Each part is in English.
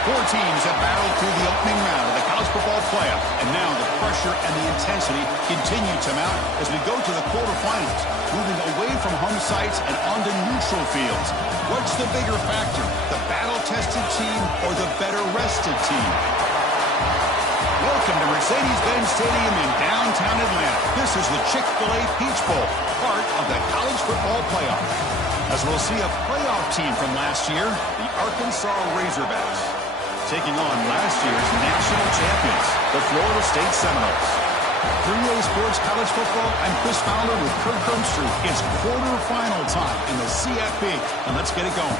Four teams have battled through the opening round of the college football playoff, and now the pressure and the intensity continue to mount as we go to the quarterfinals, moving away from home sites and onto neutral fields. What's the bigger factor, the battle-tested team or the better-rested team? Welcome to Mercedes-Benz Stadium in downtown Atlanta. This is the Chick-fil-A Peach Bowl, part of the college football playoff. As we'll see a playoff team from last year, the Arkansas Razorbacks, taking on last year's national champions, the Florida State Seminoles. 3A Sports College Football, I'm Chris Fowler with Kirk Herbstreit. It's quarterfinal time in the CFP, and let's get it going.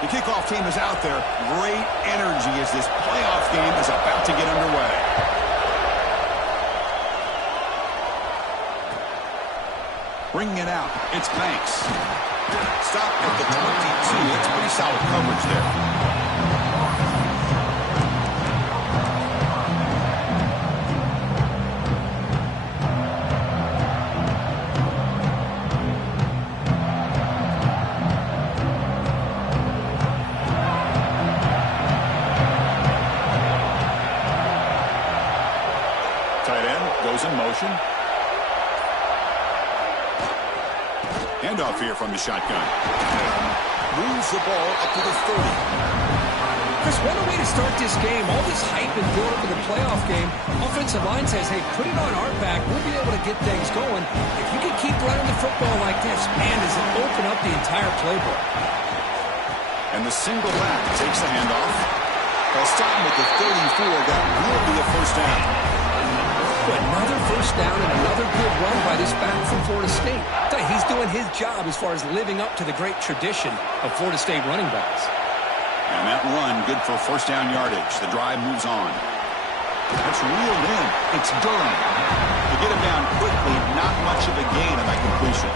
The kickoff team is out there. Great energy as this playoff game is about to get underway. Bringing it out, it's Banks. Stop at the 22. That's pretty solid coverage there. In motion. Handoff here from the shotgun. Moves the ball up to the 30. Chris, what a way to start this game. All this hype and build up for the playoff game. Offensive line says, hey, put it on our back. We'll be able to get things going. If you can keep running the football like this, man, does it open up the entire playbook. And the single back takes the handoff. They'll stop him at the 34. That will be a first down. Another first down and another good run by this back from Florida State. He's doing his job as far as living up to the great tradition of Florida State running backs. And that run, good for first down yardage. The drive moves on. That's reeled in. It's Durham. To get him down quickly, not much of a gain on that completion.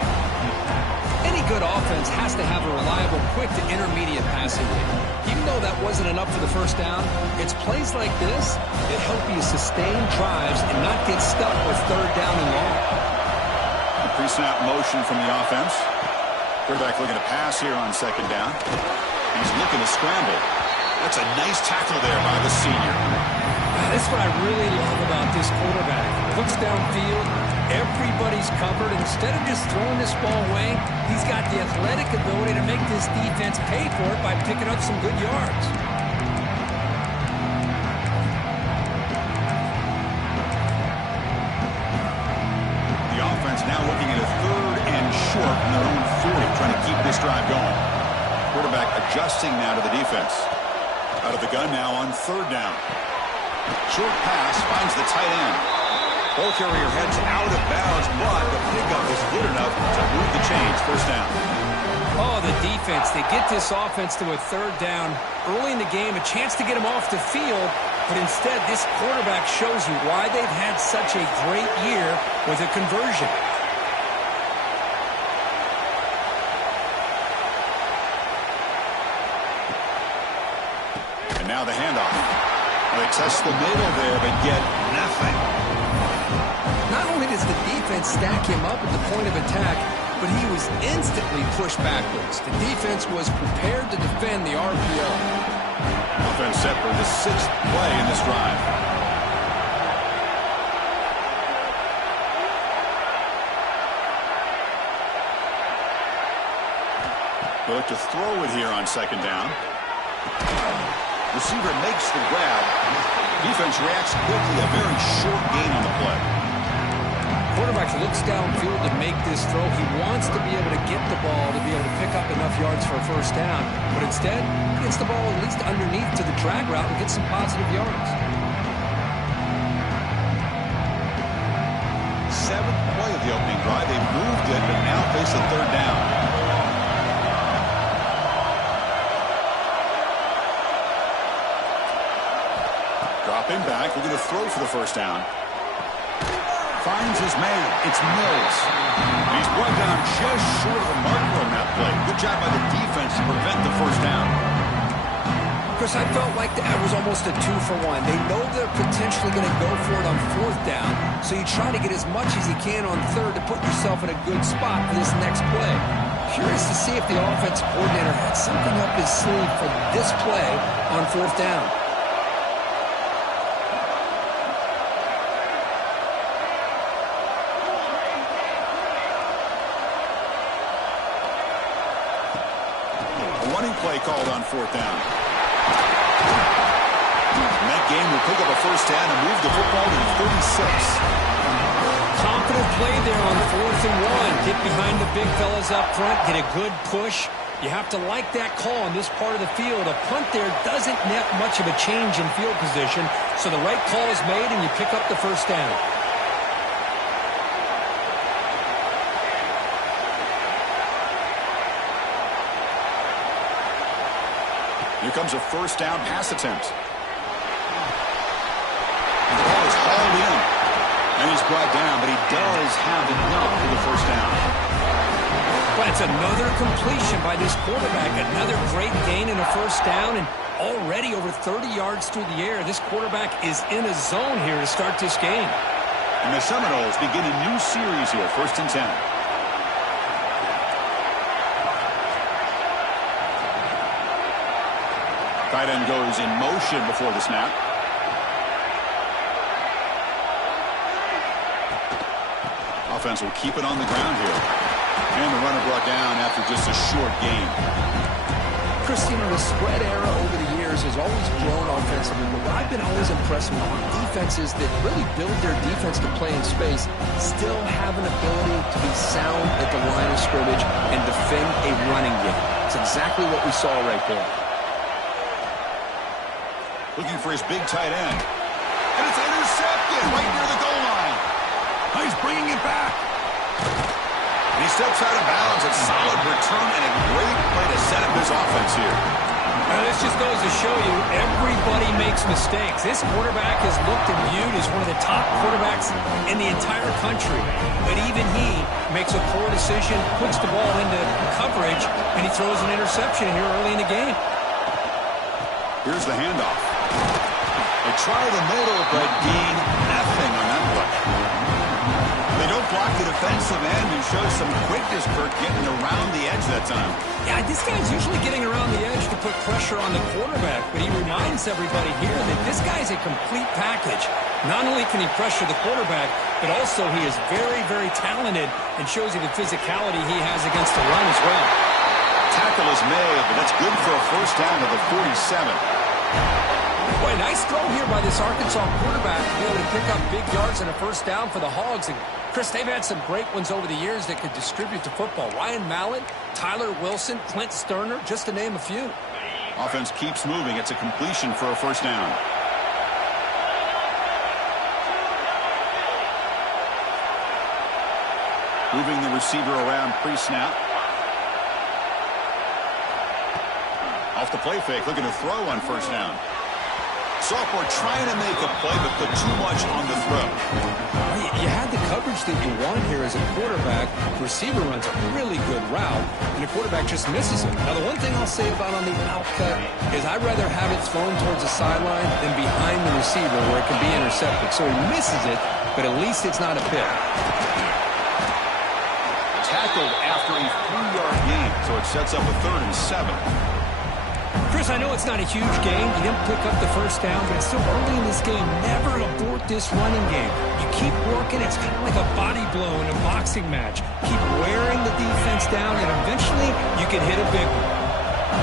Any good offense has to have a reliable, quick to intermediate passing game. Even though that wasn't enough for the first down, it's plays like this that help you sustain drives and not get stuck with third down and long. A pre-snap motion from the offense. Quarterback looking to pass here on second down. He's looking to scramble. That's a nice tackle there by the senior. That's what I really love about this quarterback. Looks downfield. Everybody's covered. Instead of just throwing this ball away, he's got the athletic ability to make this defense pay for it by picking up some good yards. The offense now looking at a third and short in their own 40, trying to keep this drive going. Quarterback adjusting now to the defense. Out of the gun now on third down. Short pass finds the tight end. Ball carrier heads out of bounds, but the pickup is good enough to move the chains. First down. Oh, the defense. They get this offense to a third down early in the game, a chance to get them off the field, but instead this quarterback shows you why they've had such a great year with a conversion. And now the handoff. They test the middle there, but get nothing. Not only does the defense stack him up at the point of attack, but he was instantly pushed backwards. The defense was prepared to defend the RPO. Offense set for the sixth play in this drive. They look to throw it here on second down. Receiver makes the grab. Defense reacts quickly. A very short gain on the play. Quarterback looks downfield to make this throw. He wants to be able to get the ball to be able to pick up enough yards for a first down. But instead, he gets the ball at least underneath to the drag route and gets some positive yards. Seventh play of the opening drive. They moved it, but now face a third down. Dropping back, looking to throw for the first down. Finds his man. It's Mills. He's brought down just short of the marker on that play. Good job by the defense to first down. Chris, I felt like that was almost a 2-for-1. They know they're potentially going to go for it on fourth down, so you try to get as much as you can on third to put yourself in a good spot for this next play. Curious to see if the offense coordinator had something up his sleeve for this play on fourth down. A running play called on fourth down. And that game will pick up a first down and move the football to the 36. Confident play there on 4th and 1. Get behind the big fellas up front, get a good push. You have to like that call on this part of the field. A punt there doesn't net much of a change in field position, so the right call is made and you pick up the first down. Here comes a first down pass attempt. The ball is hauled in. And he's brought down, but he does have enough for the first down. Well, it's another completion by this quarterback. Another great gain in a first down, and already over 30 yards through the air. This quarterback is in a zone here to start this game. And the Seminoles begin a new series here, 1st and 10. Tight end goes in motion before the snap. Offense will keep it on the ground here. And the runner brought down after just a short gain. Christine, the spread era over the years has always grown offensively, but what I've been always impressed with defenses that really build their defense to play in space still have an ability to be sound at the line of scrimmage and defend a running game. It's exactly what we saw right there. Looking for his big tight end. And it's intercepted right near the goal line. He's bringing it back. And he steps out of bounds. A solid return and a great play to set up his offense here. This just goes to show you everybody makes mistakes. This quarterback is looked and viewed as one of the top quarterbacks in the entire country. But even he makes a poor decision, puts the ball into coverage, and he throws an interception here early in the game. Here's the handoff. They try the middle, but gain nothing on that play. They don't block the defensive end and show some quickness, Kirk, getting around the edge that time. Yeah, this guy's usually getting around the edge to put pressure on the quarterback, but he reminds everybody here that this guy's a complete package. Not only can he pressure the quarterback, but also he is very, very talented and shows you the physicality he has against the run as well. Tackle is made, but that's good for a first down to the 47. Boy, nice throw here by this Arkansas quarterback to be able to pick up big yards and a first down for the Hogs. And Chris, they've had some great ones over the years that could distribute the football. Ryan Mallett, Tyler Wilson, Clint Sterner, just to name a few. Offense keeps moving. It's a completion for a first down. Moving the receiver around pre-snap. Off the play fake, looking to throw on first down. Sophomore trying to make a play, but put too much on the throw. You had the coverage that you want here as a quarterback. The receiver runs a really good route, and the quarterback just misses it. Now, the one thing I'll say about on the out cut is I'd rather have it thrown towards the sideline than behind the receiver where it can be intercepted. So he misses it, but at least it's not a pick. Tackled after a 3-yard gain, so it sets up a 3rd and 7. Chris, I know it's not a huge game. You didn't pick up the first down, but it's still early in this game. Never abort this running game. You keep working. It's kind of like a body blow in a boxing match. Keep wearing the defense down, and eventually you can hit a big one.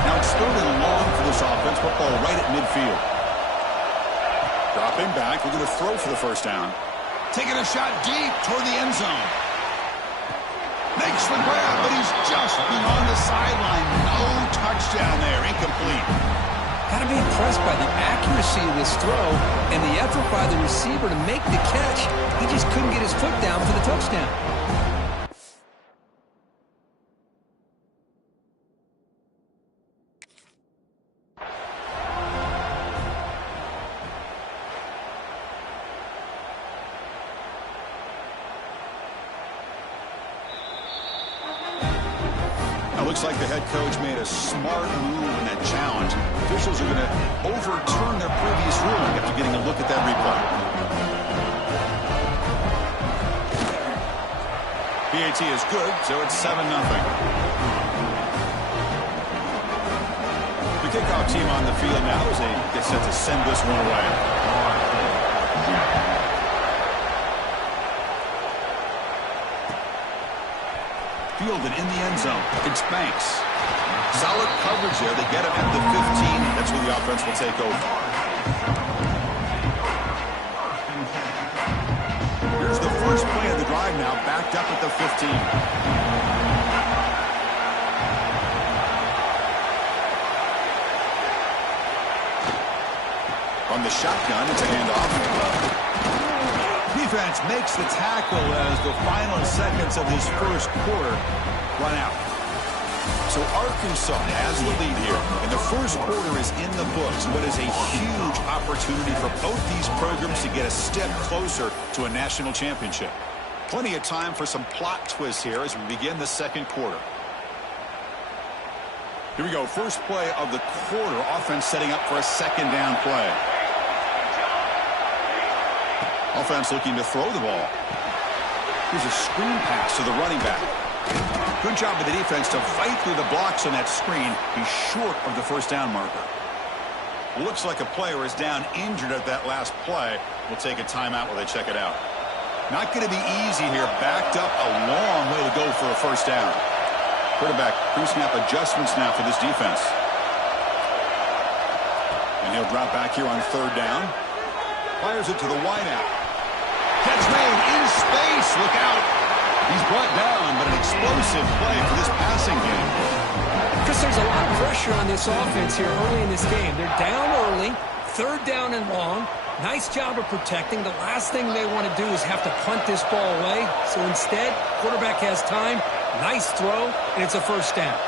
Now it's 3rd and long for this offense. Football right at midfield. Dropping back. We're going to throw for the first down. Taking a shot deep toward the end zone. Makes the grab, but he's just beyond the sideline. No touchdown there. Incomplete. Got to be impressed by the accuracy of this throw and the effort by the receiver to make the catch. He just couldn't get his foot down for the touchdown. It looks like the head coach made a smart move in that challenge. Officials are going to overturn their previous ruling after getting a look at that replay. PAT is good, so it's 7-0. The kickoff team on the field now as they get set to send this one away. Fielded in the end zone. It's Banks. Solid coverage there. They get him at the 15. That's where the offense will take over. Here's the first play of the drive now, backed up at the 15. From the shotgun, it's a handoff. Defense makes the tackle as the final seconds of this first quarter run out. So Arkansas has the lead here, and the first quarter is in the books. What is a huge opportunity for both these programs to get a step closer to a national championship. Plenty of time for some plot twists here as we begin the second quarter. Here we go, first play of the quarter. Offense setting up for a second down play. Offense looking to throw the ball. Here's a screen pass to the running back. Good job of the defense to fight through the blocks on that screen. He's short of the first down marker. Looks like a player is down injured at that last play. We'll take a timeout while they check it out. Not going to be easy here. Backed up a long way to go for a first down. Quarterback pre-snap adjustments now for this defense. And he'll drop back here on third down. Fires it to the wideout. Catch made in space. Look out. He's brought down, but an explosive play for this passing game. Chris, there's a lot of pressure on this offense here early in this game. They're down early, third down and long. Nice job of protecting. The last thing they want to do is have to punt this ball away. So instead, quarterback has time. Nice throw, and it's a first down.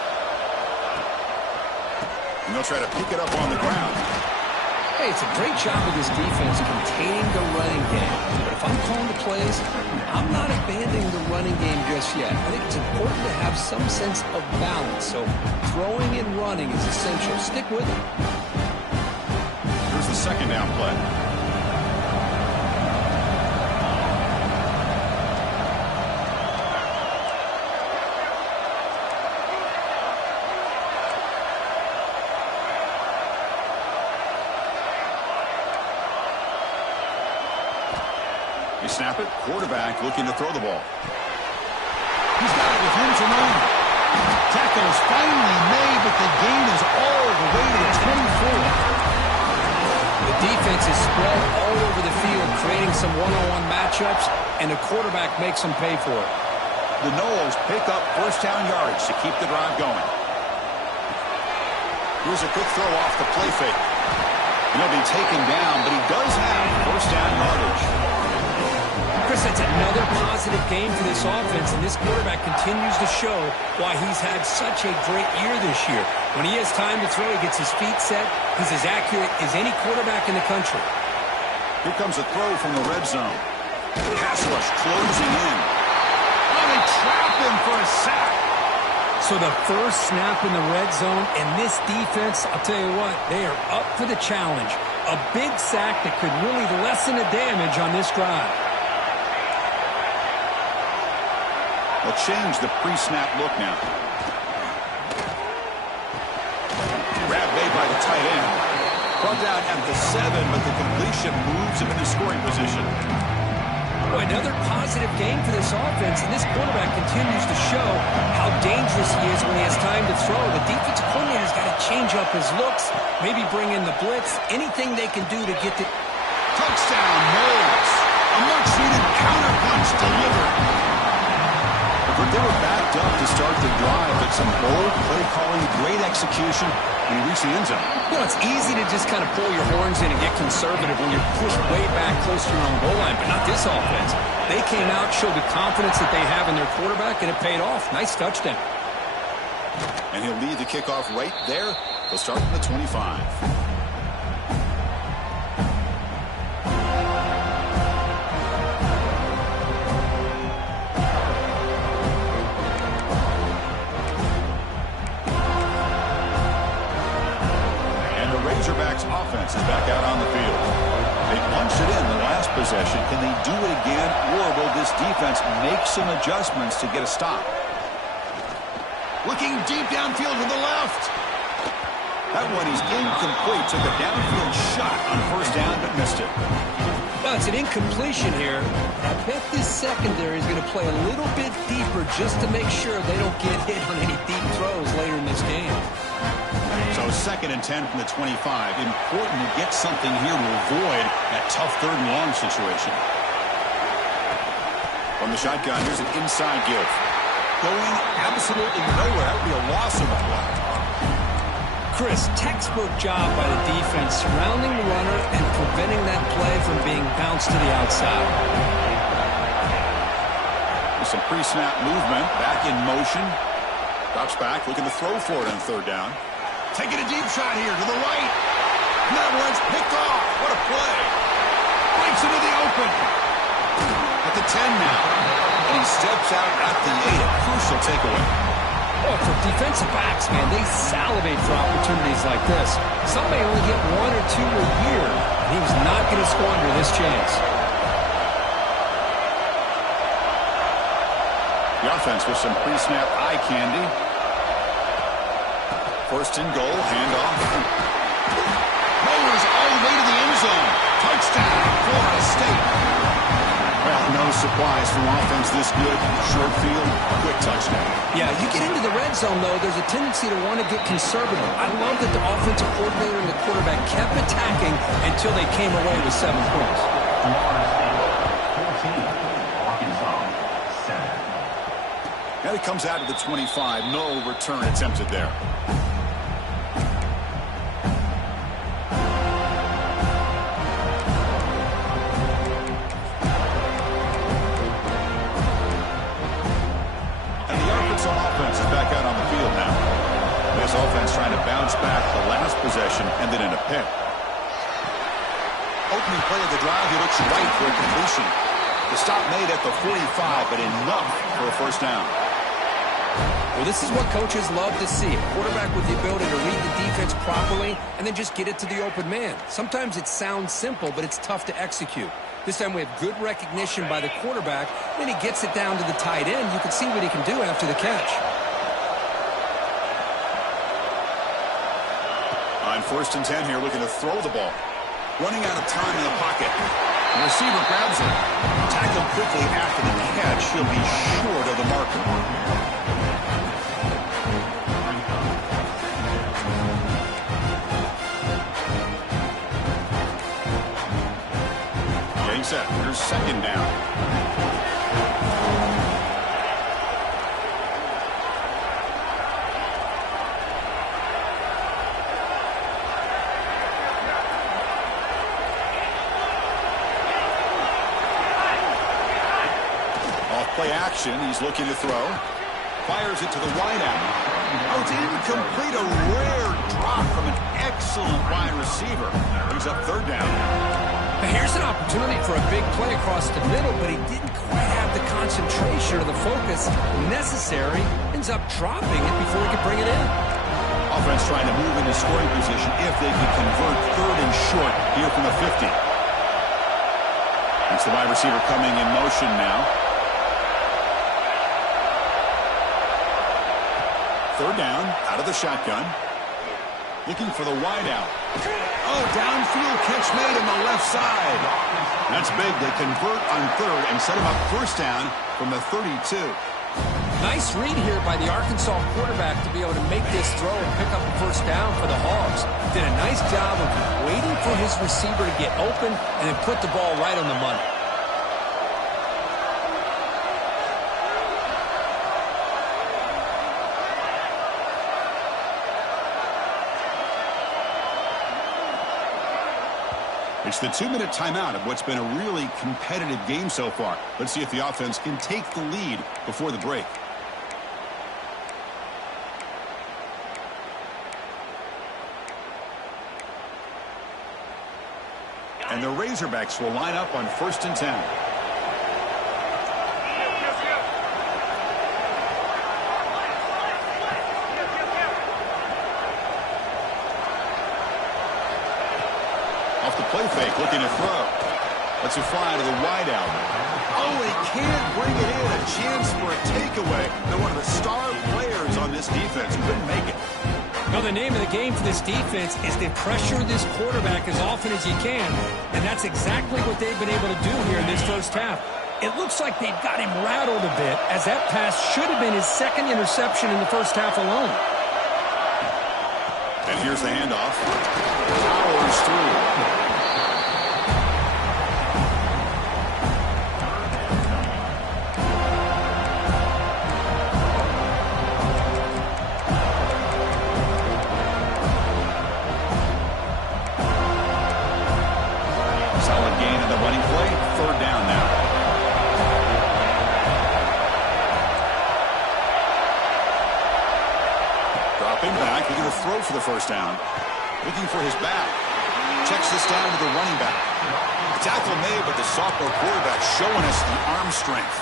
And they'll try to pick it up on the ground. Hey, it's a great job of this defense containing the running game. But if I'm calling the plays, I'm not abandoning the running game just yet. I think it's important to have some sense of balance. So throwing and running is essential. Stick with it. Here's the second down play. They snap it. Quarterback looking to throw the ball. He's got it with room to run. Tackle is finally made, but the gain is all the way to the 24. The defense is spread all over the field, creating some one-on-one matchups, and the quarterback makes them pay for it. The Noles pick up first down yardage to keep the drive going. Here's a quick throw off the play fake. And he'll be taken down, but he does have first down yardage. Chris, that's another positive game for this offense, and this quarterback continues to show why he's had such a great year this year. When he has time to throw, he gets his feet set. He's as accurate as any quarterback in the country. Here comes a throw from the red zone. Pass rush closing in. Oh, they trap him for a sack. So the first snap in the red zone, and this defense, I'll tell you what, they are up for the challenge. A big sack that could really lessen the damage on this drive. They'll change the pre-snap look now. Grab made by the tight end. Brought down at the 7, but the completion moves him into scoring position. Boy, another positive game for this offense, and this quarterback continues to show how dangerous he is when he has time to throw. The defensive coordinator's got to change up his looks, maybe bring in the blitz, anything they can do to get the... Touchdown, Noles. A much-needed counterpunch delivered. They were backed up to start the drive, but some bold play calling, great execution when he reached the end zone. You know, it's easy to just kind of pull your horns in and get conservative when you're pushed way back close to your own goal line, but not this offense. They came out, showed the confidence that they have in their quarterback, and it paid off. Nice touchdown. And he'll lead the kickoff right there. They'll start from the 25. offense is back out on the field. They punched it in the last possession. Can they do it again, or will this defense make some adjustments to get a stop? Looking deep downfield to the left. That one is incomplete. Took a downfield shot on first down, but missed it. Well, it's an incompletion here. I bet this secondary is going to play a little bit deeper just to make sure they don't get hit on any deep throws later in this game. So 2nd and 10 from the 25. Important to get something here to avoid that tough 3rd and long situation. From the shotgun, here's an inside give. Going absolutely nowhere. That would be a loss of a play. Chris, textbook job by the defense surrounding the runner and preventing that play from being bounced to the outside. With some pre-snap movement, back in motion. Drops back, looking to throw for it on 3rd down. Taking a deep shot here to the right. And that one's picked off. What a play. Breaks into the open. At the 10 now. And he steps out at the 8. A crucial takeaway. Oh, for defensive backs, man, they salivate for opportunities like this. Some may only get 1 or 2 a year, and he was not going to squander this chance. The offense with some pre-snap eye candy. 1st and goal, handoff. Mowers all the way to the end zone. Touchdown, Florida State. Well, no surprise from offense this good. Short field, quick touchdown. Yeah, you get into the red zone, though, there's a tendency to want to get conservative. I love that the offensive coordinator and the quarterback kept attacking until they came away with 7 points. And it comes out to the 25. No return attempted there. Offense is back out on the field now. This offense trying to bounce back the last possession, ended in a pick. Opening play of the drive, he looks right for a completion. The stop made at the 45, but enough for a 1st down. Well, this is what coaches love to see. A quarterback with the ability to read the defense properly and then just get it to the open man. Sometimes it sounds simple, but it's tough to execute. This time we have good recognition by the quarterback. Then he gets it down to the tight end. You can see what he can do after the catch. On 1st and 10 here, looking to throw the ball. Running out of time in the pocket. The receiver grabs it. Tackled quickly after the catch. He'll be short of the marker. Set. Here's 2nd down. Off play action. He's looking to throw. Fires it to the wide out. Oh, it's incomplete. A rare drop from an excellent wide receiver. He's up 3rd down. Here's an opportunity for a big play across the middle, but he didn't quite have the concentration or the focus necessary. Ends up dropping it before he could bring it in. Offense trying to move into scoring position if they could convert 3rd and short here from the 50. It's the wide receiver coming in motion now. 3rd down, out of the shotgun. Looking for the wide out. Oh, downfield catch made on the left side. That's big. They convert on 3rd and set him up 1st down from the 32. Nice read here by the Arkansas quarterback to be able to make this throw and pick up a 1st down for the Hogs. Did a nice job of waiting for his receiver to get open and then put the ball right on the money. It's the 2-minute timeout of what's been a really competitive game so far. Let's see if the offense can take the lead before the break. And the Razorbacks will line up on 1st and 10. play fake, looking to throw. Lets it fly to the wideout. Oh, he can't bring it in. A chance for a takeaway. They're one of the star players on this defense. Couldn't make it. Now, the name of the game for this defense is to pressure this quarterback as often as you can, and that's exactly what they've been able to do here in this first half. It looks like they've got him rattled a bit, as that pass should have been his second interception in the first half alone. And here's the handoff. Powers through. Solid gain in the running play. Third down now. Dropping back. Looking to throw for the first down. Looking for his back. Checks this down to the running back. Tackle made, but the sophomore quarterback showing us the arm strength.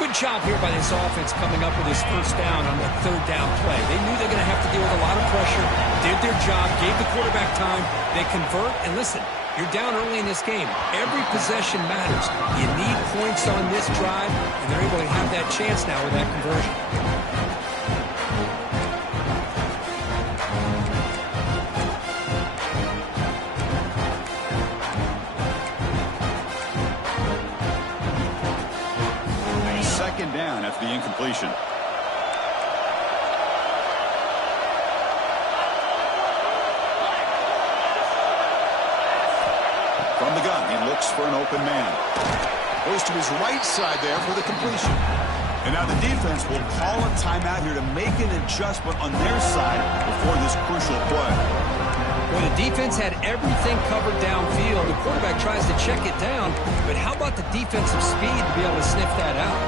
Good job here by this offense coming up with this first down on that third down play. They knew they're going to have to deal with a lot of pressure, did their job, gave the quarterback time. They convert, and listen, you're down early in this game. Every possession matters. You need points on this drive, and they're able to have that chance now with that conversion. Second down after the incompletion. From the gun, he looks for an open man. Goes to his right side there for the completion. And now the defense will call a timeout here to make an adjustment on their side before this crucial play. Well, the defense had everything covered downfield. The quarterback tries to check it down, but how about the defensive speed to be able to sniff that out?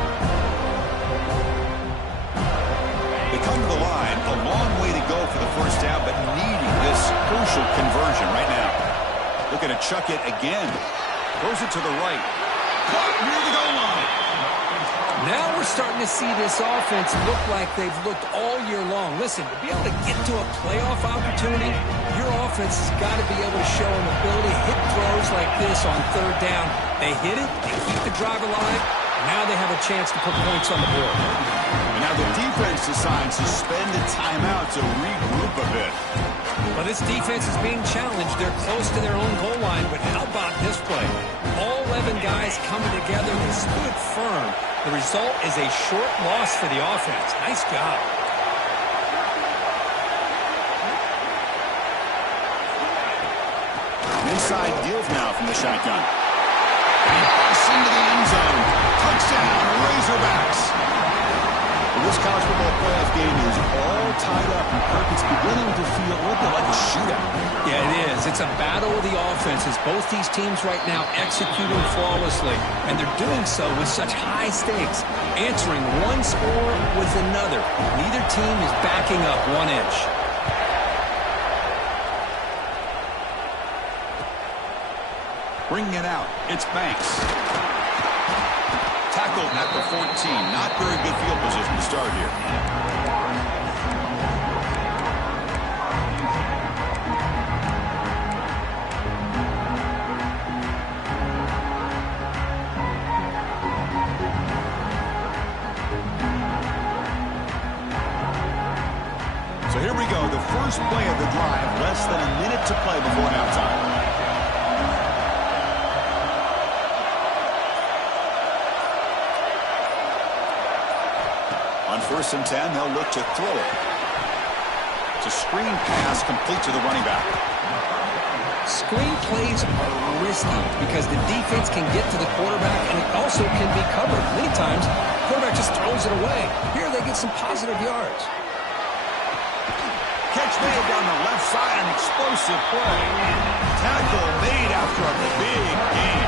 They come to the line, a long way to go for the first down, but needing this crucial conversion right now. Looking to chuck it again. Throws it to the right. Caught near the goal line. Now we're starting to see this offense look like they've looked all year long. Listen, to be able to get to a playoff opportunity, your offense has got to be able to show an ability to hit throws like this on third down. They hit it, they keep the drive alive. Now they have a chance to put points on the board. And now the defense decides to spend a timeout to regroup a bit. Well, this defense is being challenged. They're close to their own goal line, but how about this play? All 11 guys coming together and stood firm. The result is a short loss for the offense. Nice job. Inside deals now from the shotgun. And he busts into the end zone. Touchdown, Razorbacks. Well, this college football playoff game is all tied up, and Kirk, it's beginning to feel a little bit like a shootout. Yeah, it is. It's a battle of the offenses. Both these teams right now executing flawlessly, and they're doing so with such high stakes. Answering one score with another. Neither team is backing up 1 inch. Bringing it out, it's Banks. Tackled at the 14. Not very good field position to start here. So here we go, the first play of the drive, less than a minute to play before halftime. On 1st and 10, they'll look to throw it. It's a screen pass complete to the running back. Screen plays are risky because the defense can get to the quarterback, and it also can be covered. Many times, the quarterback just throws it away. Here, they get some positive yards. Catch made down the left side, an explosive play. Tackle made after a big game.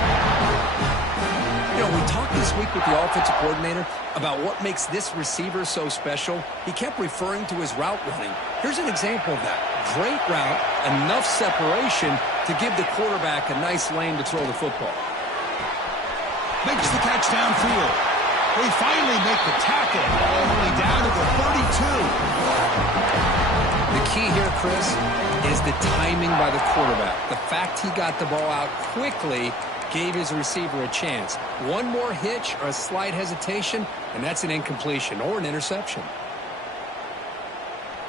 You know, we talked this week with the offensive coordinator about what makes this receiver so special. He kept referring to his route running. Here's an example of that. Great route, enough separation to give the quarterback a nice lane to throw the football. Makes the catch downfield. They finally make the tackle all the way down to the 32. The key here, Chris, is the timing by the quarterback. The fact he got the ball out quickly gave his receiver a chance. One more hitch or a slight hesitation, and that's an incompletion or an interception.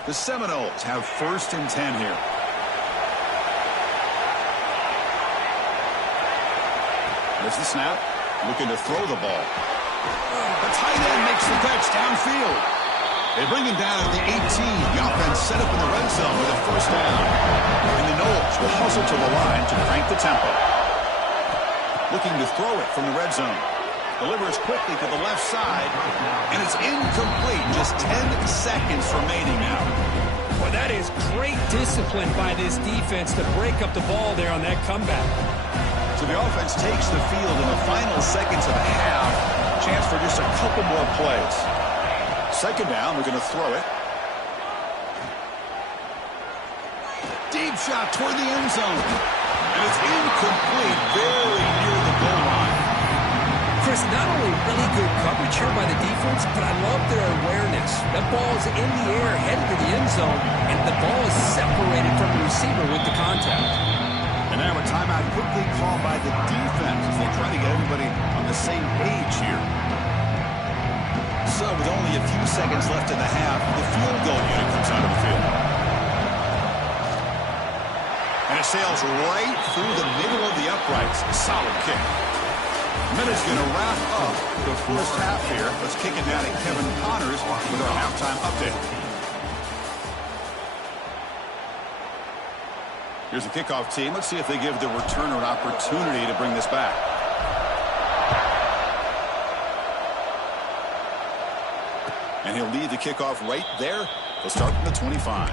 The Seminoles have 1st and 10 here. There's the snap. Looking to throw the ball. The tight end makes the catch downfield. They bring him down at the 18. The offense set up in the red zone with a 1st down. And the Noles will hustle to the line to crank the tempo. Looking to throw it from the red zone. Delivers quickly to the left side. And it's incomplete. Just 10 seconds remaining now. Well, that is great discipline by this defense to break up the ball there on that comeback. So the offense takes the field in the final seconds of the half. Chance for just a couple more plays. 2nd down, we're going to throw it. Deep shot toward the end zone. And it's incomplete, very near the goal line. Chris, not only really good coverage here by the defense, but I love their awareness. That ball is in the air, headed to the end zone, and the ball is separated from the receiver with the contact. And now a timeout quickly called by the defense as they try to get everybody on the same page here. So with only a few seconds left in the half, the field goal unit comes out of the field. And it sails right through the middle of the uprights. Solid kick. Minute's going to wrap up the first half here. Let's kick it down to Kevin Connors with our halftime update. Here's the kickoff team. Let's see if they give the returner an opportunity to bring this back. And he'll lead the kickoff right there. He'll start from the 25.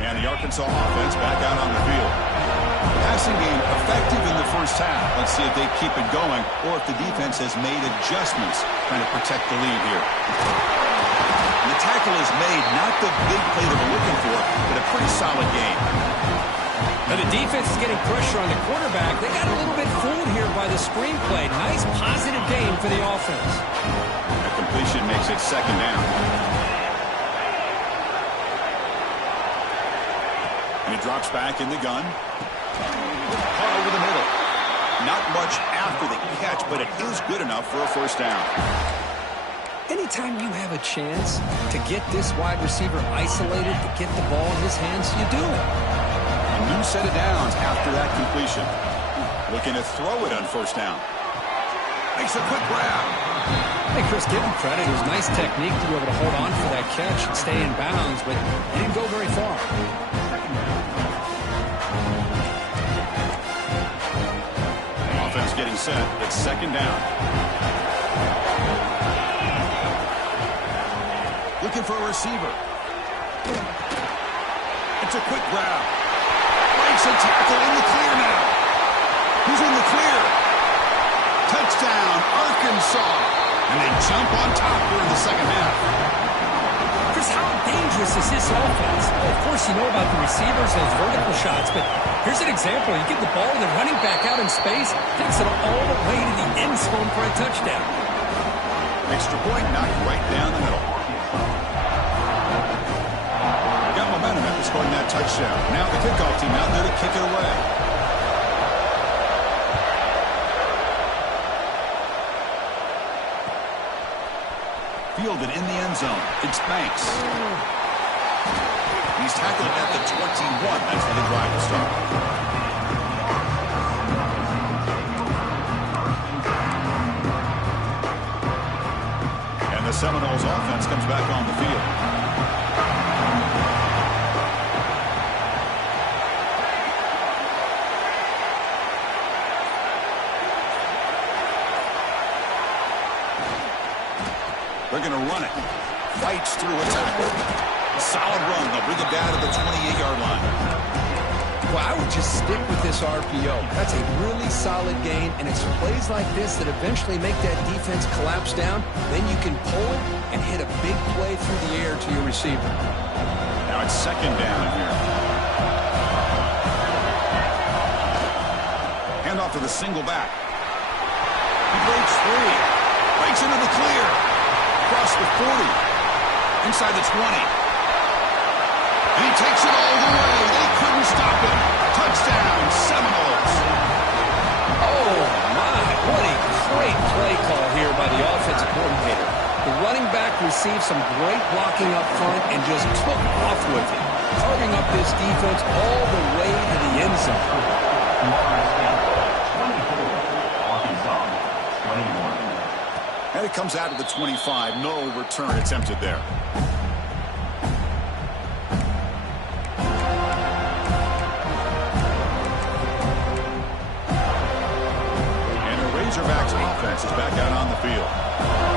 And the Arkansas offense back out on the field. Passing game effective in the first half. Let's see if they keep it going or if the defense has made adjustments trying to protect the lead here. And the tackle is made, not the big play that we're looking for, but a pretty solid game. Now the defense is getting pressure on the quarterback. They got a little bit fooled here by the screenplay. Nice positive game for the offense. The completion makes it 2nd down. And he drops back in the gun. Caught over the middle. Not much after the catch, but it is good enough for a 1st down. Anytime you have a chance to get this wide receiver isolated, to get the ball in his hands, you do. A new set of downs after that completion. Looking to throw it on 1st down. Makes a quick grab. Hey, Chris, give him credit. It was nice technique to be able to hold on for that catch and stay in bounds, but he didn't go very far. Offense getting set. It's 2nd down. Looking for a receiver. It's a quick grab. Breaks a tackle in the clear now. He's in the clear. Touchdown, Arkansas. And they jump on top here in the 2nd half. Chris, how dangerous is this offense? Well, of course, you know about the receivers, those vertical shots, but here's an example. You get the ball and the running back out in space, takes it all the way to the end zone for a touchdown. Extra point knocked right down the middle. Got momentum after scoring that touchdown. Now the kickoff team out there to kick it away. Fielded in the end zone. It's Banks. He's tackled at the 21. That's where the drive will start. And the Seminoles offense comes back on the field. They're going to run it. Fights through a tackle. Solid run. They'll bring it down to the 28-yard line. Well, I would just stick with this RPO. That's a really solid gain, and it's plays like this that eventually make that defense collapse down. Then you can pull it and hit a big play through the air to your receiver. Now it's 2nd down here. Hand off to the single back. He breaks free. Breaks into the clear. Across the 40. Inside the 20. And he takes it all the way. They couldn't stop him. Touchdown, Seminoles. Oh, my. What a great play call here by the offensive coordinator. The running back received some great blocking up front and just took off with it, carving up this defense all the way to the end zone. And it comes out of the 25. No return attempted there. And the Razorbacks offense is back out on the field.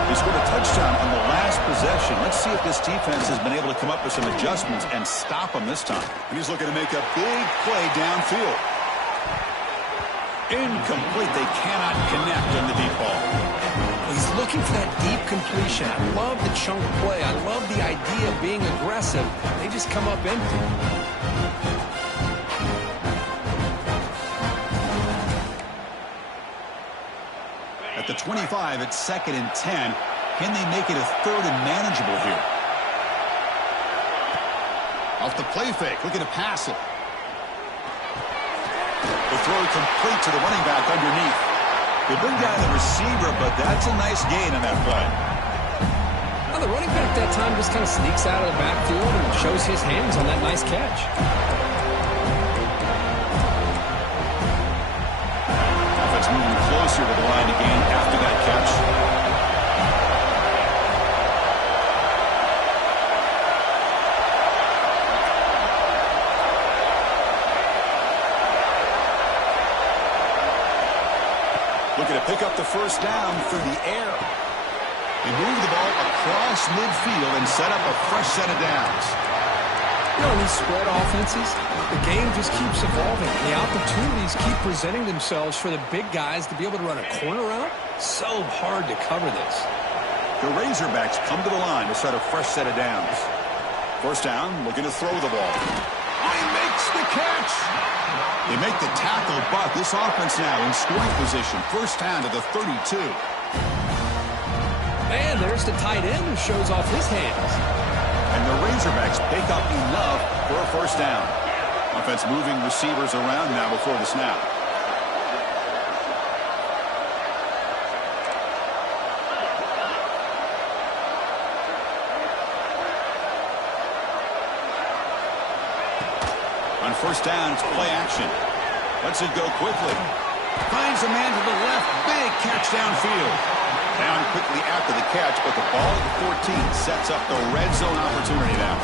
They scored a touchdown on the last possession. Let's see if this defense has been able to come up with some adjustments and stop them this time. And he's looking to make a big play downfield. Incomplete. They cannot connect on the deep ball. He's looking for that deep completion. I love the chunk play. I love the idea of being aggressive. They just come up empty. At the 25, it's 2nd and 10. Can they make it a 3rd and manageable here? Off the play fake, looking to pass it. The throw complete to the running back underneath. They bring down the receiver, but that's a nice gain on that play. Well, the running back that time just kind of sneaks out of the backfield and shows his hands on that nice catch. Offense moving closer to the line again after that catch. Looking to pick up the first down through the air. They move the ball across midfield and set up a fresh set of downs. You know, in these spread offenses, the game just keeps evolving. The opportunities keep presenting themselves for the big guys to be able to run a corner route. So hard to cover this. The Razorbacks come to the line to set a fresh set of downs. First down, looking to throw the ball. He makes the catch. They make the tackle, but this offense now in scoring position. First down to the 32. And there's the tight end who shows off his hands. And the Razorbacks pick up enough for a first down. Offense moving receivers around now before the snap. On first down, it's play action. Lets it go quickly. Finds a man to the left. Big catch downfield. Down quickly after the catch, but the ball at the 14 sets up the red zone opportunity now.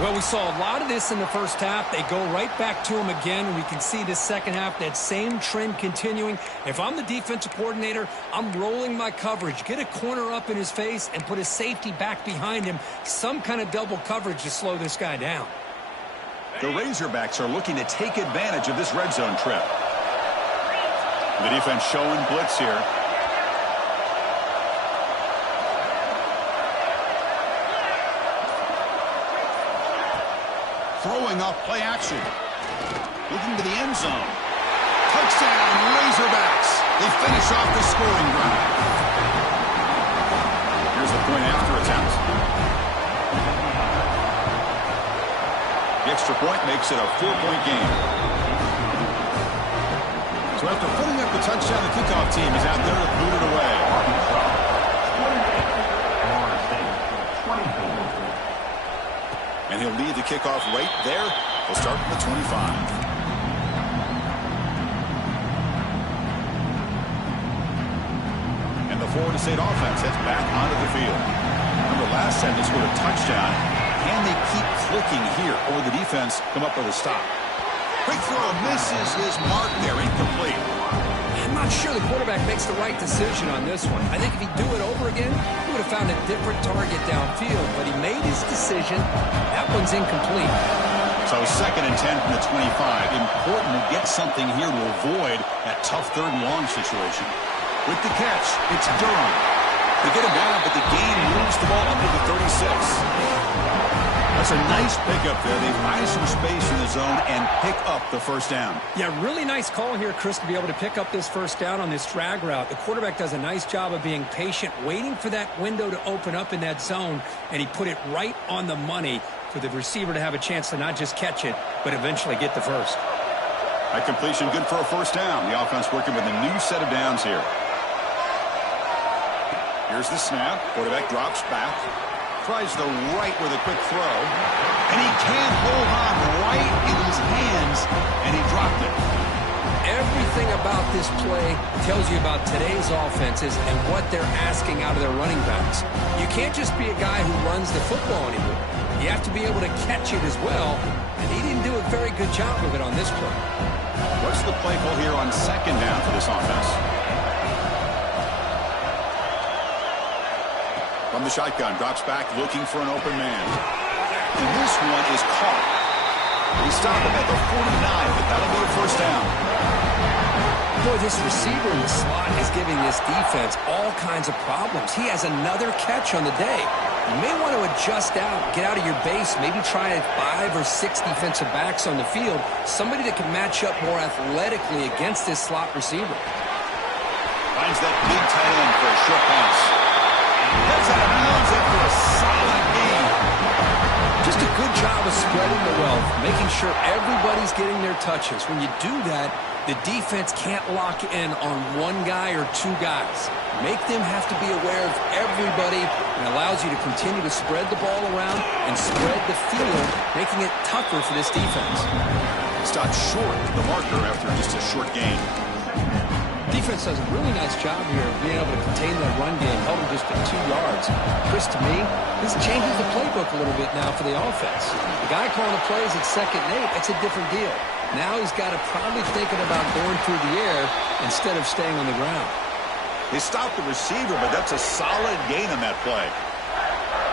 Well, we saw a lot of this in the first half. They go right back to him again, and we can see the second half, that same trend continuing. If I'm the defensive coordinator, I'm rolling my coverage. Get a corner up in his face and put a safety back behind him. Some kind of double coverage to slow this guy down. The Razorbacks are looking to take advantage of this red zone trip. The defense showing blitz here. Throwing off play action. Looking to the end zone. Touchdown, Razorbacks. They finish off the scoring drive. Here's the point after attempt. The extra point makes it a 4-point game. So after putting up the touchdown, the kickoff team is out there to boot it away. And he'll lead the kickoff right there. He'll start from the 25. And the Florida State offense heads back onto the field. Remember, last time they scored a touchdown. Can they keep clicking here, or the defense come up with a stop? Quick throw misses his mark there, incomplete. I'm not sure the quarterback makes the right decision on this one. I think if he'd do it over again, he would have found a different target downfield, but he made his decision. That one's incomplete. So 2nd and 10 from the 25. Important to get something here to avoid that tough 3rd and long situation. With the catch, it's Durham. They get him down, but the game moves the ball up to the 36. That's a nice pickup there. They find some space in the zone and pick up the first down. Yeah, really nice call here, Chris, to be able to pick up this first down on this drag route. The quarterback does a nice job of being patient, waiting for that window to open up in that zone, and he put it right on the money for the receiver to have a chance to not just catch it, but eventually get the first. That completion good for a first down. The offense working with a new set of downs here. Here's the snap. Quarterback drops back. Tries the right with a quick throw. And he can't hold on right in his hands. And he dropped it. Everything about this play tells you about today's offenses and what they're asking out of their running backs. You can't just be a guy who runs the football anymore. You have to be able to catch it as well. And he didn't do a very good job of it on this play. What's the play call here on second down for this offense? From the shotgun, drops back, looking for an open man. And this one is caught. We stop him at the 49, but that'll be a first down. Boy, this receiver in the slot is giving this defense all kinds of problems. He has another catch on the day. You may want to adjust out, get out of your base, maybe try 5 or 6 defensive backs on the field, somebody that can match up more athletically against this slot receiver. Finds that big tight end for a short pass. Heads out of bounds after a solid game. Just a good job of spreading the wealth, making sure everybody's getting their touches. When you do that, the defense can't lock in on one guy or 2 guys. Make them have to be aware of everybody, and allows you to continue to spread the ball around and spread the field, making it tougher for this defense. Stopped short of the marker after just a short gain. Defense does a really nice job here of being able to contain that run game, held him just at 2 yards. Chris, to me, this changes the playbook a little bit now for the offense. The guy calling the plays at 2nd and 8, that's a different deal. Now he's got to probably thinking about going through the air instead of staying on the ground. They stopped the receiver, but that's a solid gain on that play.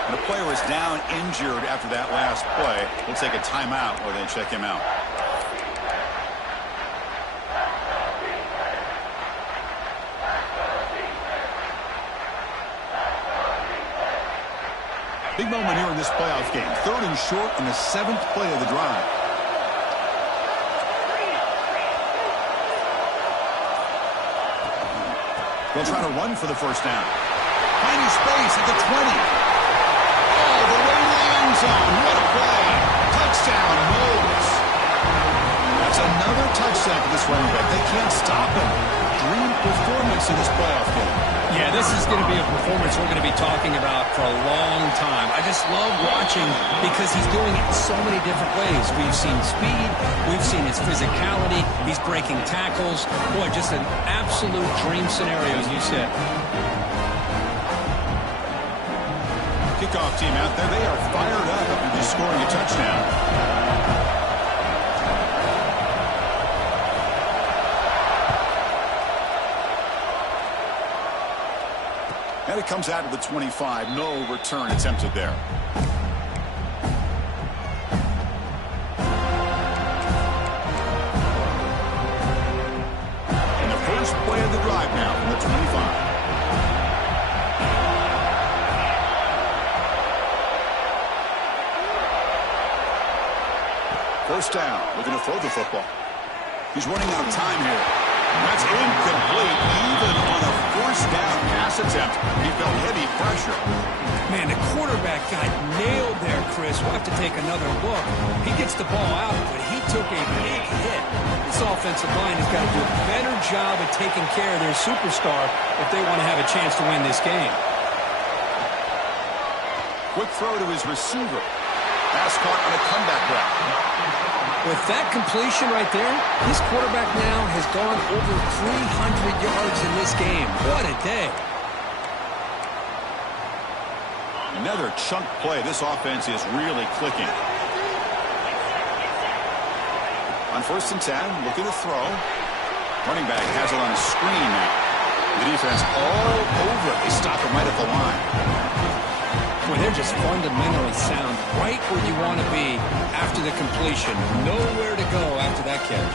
And the player is down injured after that last play. We'll take a timeout or they check him out. Big moment here in this playoff game. 3rd and short on the 7th play of the drive. They'll try to run for the first down. Finding space at the 20. All the way to the end zone. What a play. Touchdown, Moles. That's another touchdown for this running back. They can't stop him. Dream performance in this playoff game. Yeah, this is going to be a performance we're going to be talking about for a long time. I just love watching because he's doing it in so many different ways. We've seen speed. We've seen his physicality. He's breaking tackles. Boy, just an absolute dream scenario, as you said. Kickoff team out there. They are fired up after just scoring a touchdown. And it comes out of the 25. No return attempted there. And the first play of the drive now from the 25. First down, looking to throw the football. He's running out of time here. That's incomplete, even on a first down pass attempt. He felt heavy pressure. Man, the quarterback got nailed there, Chris. We'll have to take another look. He gets the ball out, but he took a big hit. This offensive line has got to do a better job of taking care of their superstar if they want to have a chance to win this game. Quick throw to his receiver. Pass caught on a comeback route. With that completion right there, this quarterback now has gone over 300 yards in this game. What a day. Another chunk play. This offense is really clicking. On 1st and 10, looking to throw. Running back has it on a screen now. The defense all over it. They stop him right at the line. Boy, they're just fundamentally sound, right where you want to be after the completion. Nowhere to go after that catch.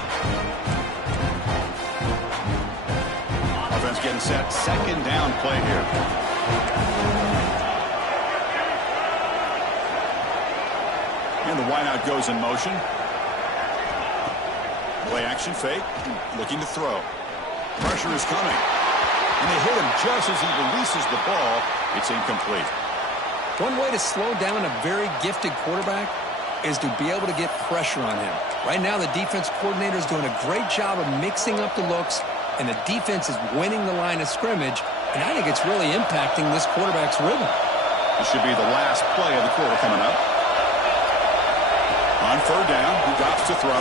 Offense getting set. 2nd down play here. And the wideout goes in motion. Play action fake. Looking to throw. Pressure is coming. And they hit him just as he releases the ball. It's incomplete. One way to slow down a very gifted quarterback is to be able to get pressure on him. Right now, the defense coordinator is doing a great job of mixing up the looks, and the defense is winning the line of scrimmage, and I think it's really impacting this quarterback's rhythm. This should be the last play of the quarter coming up. On third down, he drops to throw.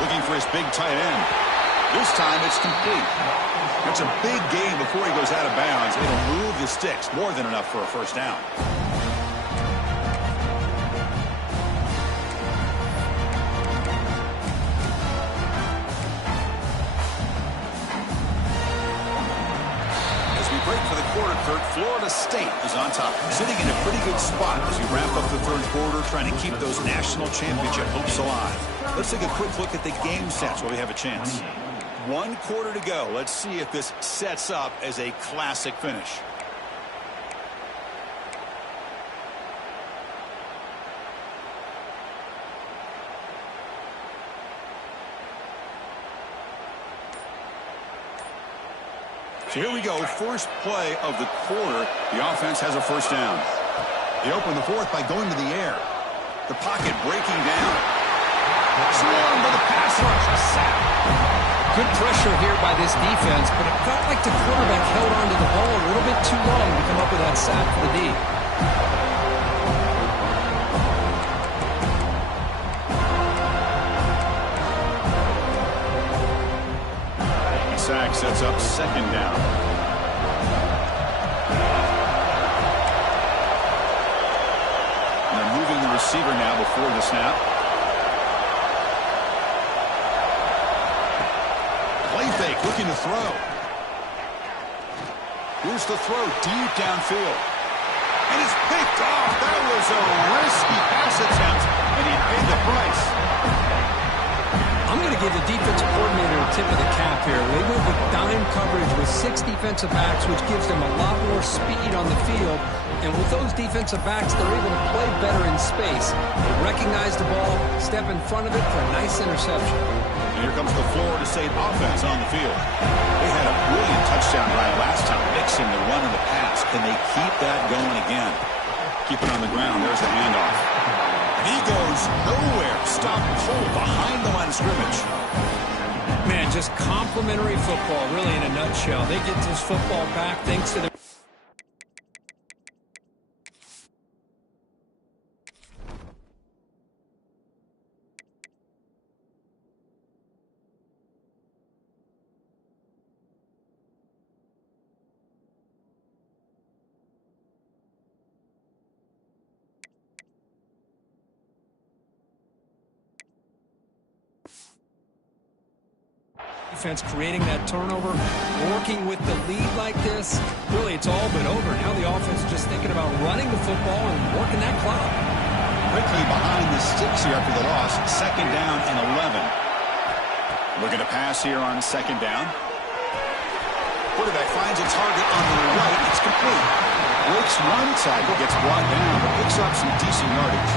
Looking for his big tight end. This time it's complete. That's a big gain before he goes out of bounds. It'll move the sticks. More than enough for a first down. As we break for the quarter, Kirk, Florida State is on top. Sitting in a pretty good spot as we wrap up the third quarter, trying to keep those national championship hopes alive. Let's take a quick look at the game stats while we have a chance. 1 quarter to go. Let's see if this sets up as a classic finish. So here we go. First play of the quarter. The offense has a first down. They open the fourth by going to the air. The pocket breaking down. Swarmed by the pass rush. A sack. Good pressure here by this defense, but it felt like the quarterback held on to the ball a little bit too long to come up with that sack for the D. The sack sets up second down. And they're moving the receiver now before the snap. Fake, looking to throw. Here's the throw deep downfield. And it's picked off. That was a risky pass attempt, and he paid the price. I'm going to give the defensive coordinator a tip of the cap here. They move with dime coverage with 6 defensive backs, which gives them a lot more speed on the field. And with those defensive backs, they're able to play better in space. They recognize the ball, step in front of it for a nice interception. And here comes the Florida State offense on the field. They had a brilliant touchdown drive last time, mixing the run and the pass. Can they keep that going again? Keep it on the ground. There's the handoff. And he goes nowhere. Stop cold behind the line of scrimmage. Man, just complimentary football, really in a nutshell. They get this football back thanks to their... defense creating that turnover, working with the lead like this. Really, it's all but over. Now the offense is just thinking about running the football and working that clock. Quickly behind the sticks here after the loss. Second down and 11. Looking to pass here on second down. Quarterback finds a target on the right. It's complete. Breaks one tackle, gets brought down, but picks up some decent yardage.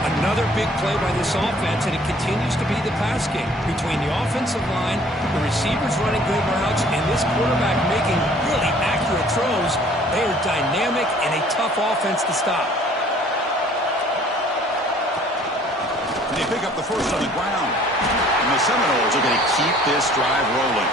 Another big play by this offense, and it continues to be the pass game between the offensive line, the receivers running good routes, and this quarterback making really accurate throws. They are dynamic and a tough offense to stop. And they pick up the first on the ground. And the Seminoles are going to keep this drive rolling.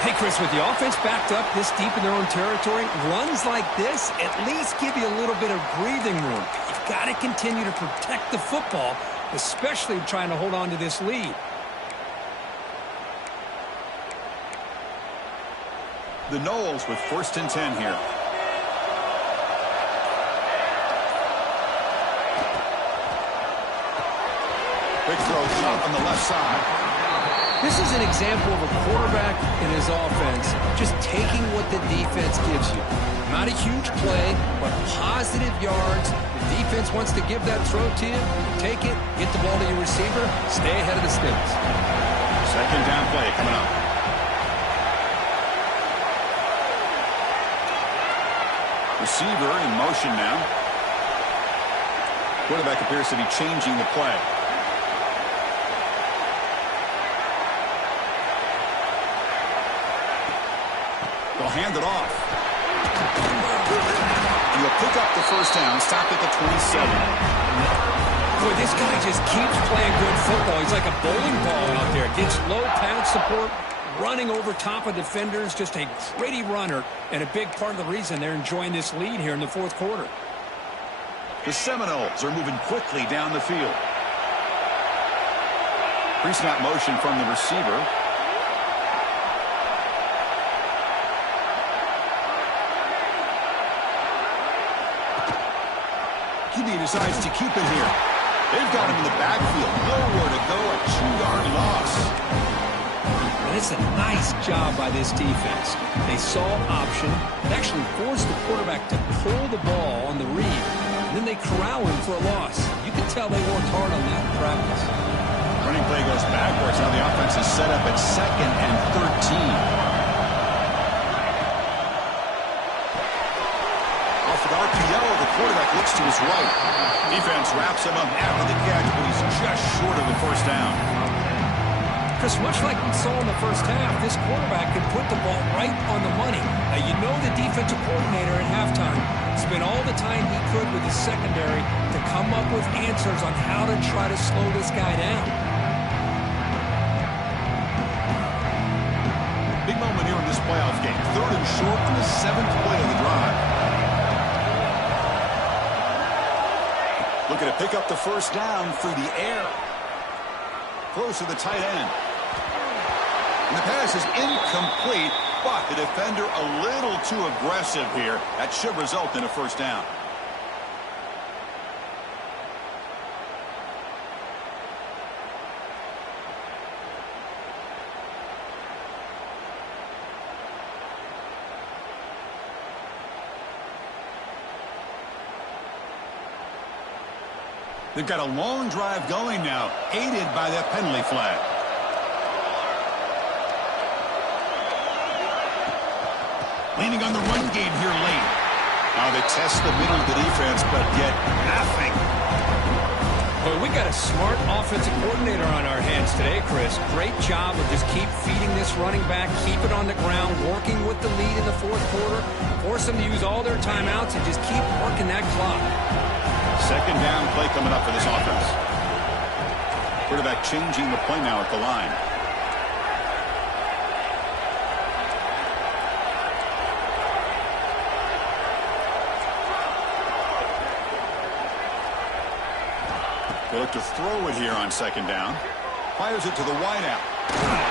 Hey, Chris, with the offense backed up this deep in their own territory, runs like this at least give you a little bit of breathing room. You've got to continue to protect the football, especially trying to hold on to this lead. The Noles with first and 10 here. Big throw caught on the left side. This is an example of a quarterback and his offense just taking what the defense gives you. Not a huge play, but positive yards. The defense wants to give that throw to you. Take it, get the ball to your receiver, stay ahead of the sticks. Second down play coming up. Receiver in motion now. Quarterback appears to be changing the play. They'll hand it off. And he'll pick up the first down, stop at the 27. Boy, this guy just keeps playing good football. He's like a bowling ball out there. Gets low pad support, running over top of defenders. Just a gritty runner, and a big part of the reason they're enjoying this lead here in the fourth quarter. The Seminoles are moving quickly down the field. Pre-snap motion from the receiver. QB decides to keep it here. They've got him in the backfield. Nowhere to go. A 2-yard loss. And it's a nice job by this defense. They saw option. They actually forced the quarterback to pull the ball on the read. And then they corral him for a loss. You can tell they worked hard on that in practice. Running play goes backwards. Now the offense is set up at 2nd and 13. RPO, the quarterback looks to his right. Defense wraps him up after the catch, but he's just short of the first down. Chris, much like we saw in the first half, this quarterback could put the ball right on the money. Now, you know the defensive coordinator at halftime spent all the time he could with his secondary to come up with answers on how to try to slow this guy down. Big moment here in this playoff game. 3rd and short on the 7th play of the drive. Looking to pick up the first down through the air. Close to the tight end. And the pass is incomplete, but the defender a little too aggressive here. That should result in a first down. They've got a long drive going now, aided by that penalty flag. Leaning on the run game here late. Now they test the middle of the defense, but get nothing. Well, we got a smart offensive coordinator on our hands today, Chris. Great job of just keep feeding this running back, keep it on the ground, working with the lead in the fourth quarter, force them to use all their timeouts, and just keep working that clock. 2nd down play coming up for this offense. Quarterback changing the play now at the line. They look to throw it here on 2nd down. Fires it to the wideout.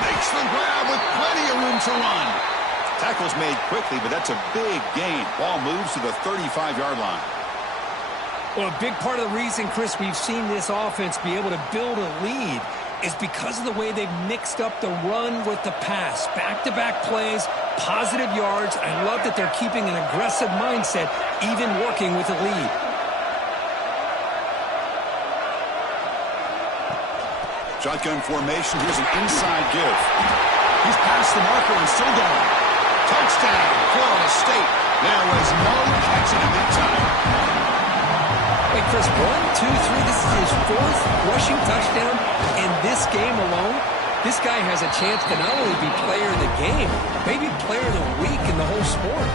Makes the grab with plenty of room to run. Tackle's made quickly, but that's a big gain. Ball moves to the 35-yard line. Well, a big part of the reason, Chris, we've seen this offense be able to build a lead is because of the way they've mixed up the run with the pass. Back-to-back plays, positive yards. I love that they're keeping an aggressive mindset, even working with a lead. Shotgun formation. Here's an inside give. He's past the marker and still going. Touchdown, Florida State. There was no catching him that time. Hey, Chris, 1, 2, 3. This is his 4th rushing touchdown in this game alone. This guy has a chance to not only be player of the game, maybe player of the week in the whole sport.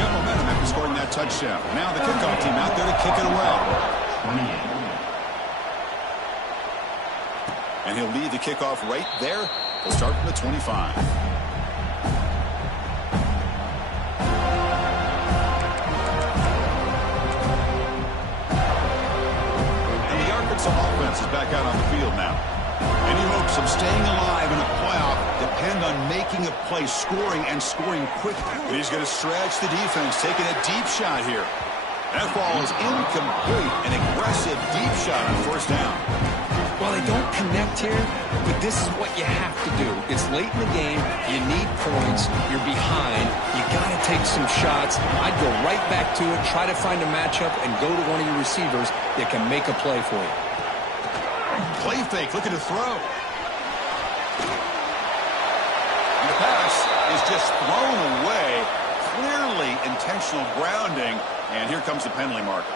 Got momentum after scoring that touchdown. Now the kickoff team out there to kick it away. And he'll lead the kickoff right there. He'll start from the 25. Offense is back out on the field now. Any hopes of staying alive in a playoff depend on making a play, scoring, and scoring quickly. But he's going to stretch the defense, taking a deep shot here. That ball is incomplete. An aggressive deep shot on 1st down. Well, they don't connect here, but this is what you have to do. It's late in the game. You need points. You're behind. You got to take some shots. I'd go right back to it, try to find a matchup, and go to one of your receivers that can make a play for you. Play fake, looking to throw. And the pass is just thrown away. Clearly intentional grounding. And here comes the penalty marker.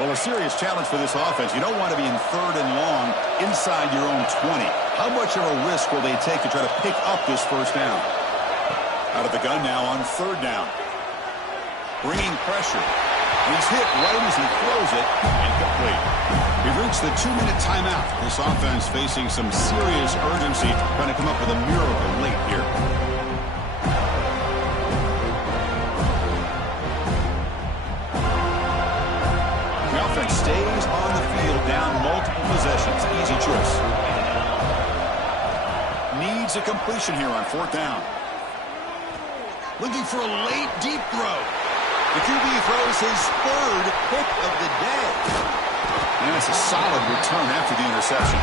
Well, a serious challenge for this offense. You don't want to be in 3rd and long inside your own 20. How much of a risk will they take to try to pick up this first down? Out of the gun now on 3rd down. Bringing pressure. And he's hit right as he throws it. Incomplete. We've reached the 2-minute timeout. This offense facing some serious urgency, trying to come up with a miracle late here. Stays on the field, down multiple possessions. Easy choice. Needs a completion here on 4th down. Looking for a late, deep throw. The QB throws his 3rd pick of the day. And it's a solid return after the interception.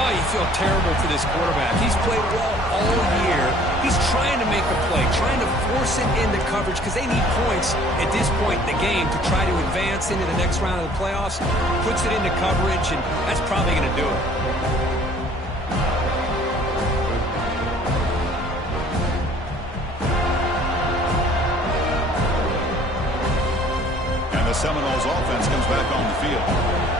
Oh, you feel terrible for this quarterback. He's played well all year. He's trying to make a play, trying to force it into coverage because they need points at this point in the game to try to advance into the next round of the playoffs. Puts it into coverage, and that's probably going to do it. And the Seminoles offense comes back on the field.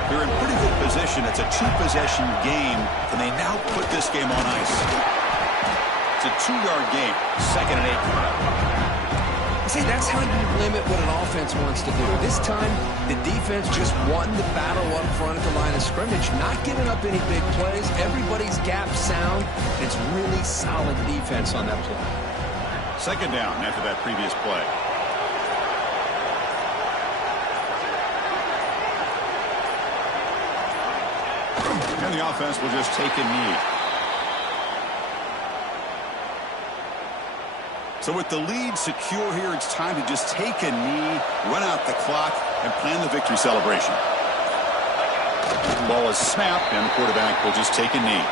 They're in pretty good position. It's a 2-possession game. Can they now put this game on ice? It's a 2-yard game. 2nd and 8. See, that's how you limit what an offense wants to do. This time, the defense just won the battle up front at the line of scrimmage, not giving up any big plays. Everybody's gap sound. It's really solid defense on that play. 2nd down after that previous play. And the offense will just take a knee. So with the lead secure here, it's time to just take a knee, run out the clock, and plan the victory celebration. The ball is snapped, and the quarterback will just take a knee.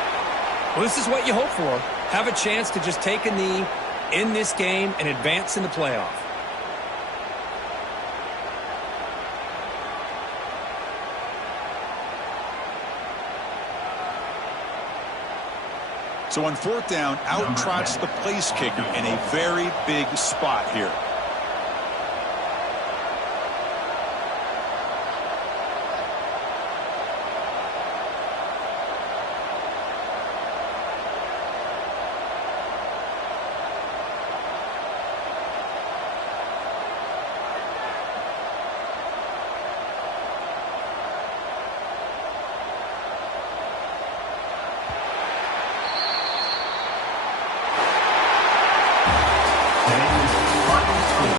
Well, this is what you hope for. Have a chance to just take a knee in this game and advance in the playoff. So on 4th down, out trots the place kicker in a very big spot here.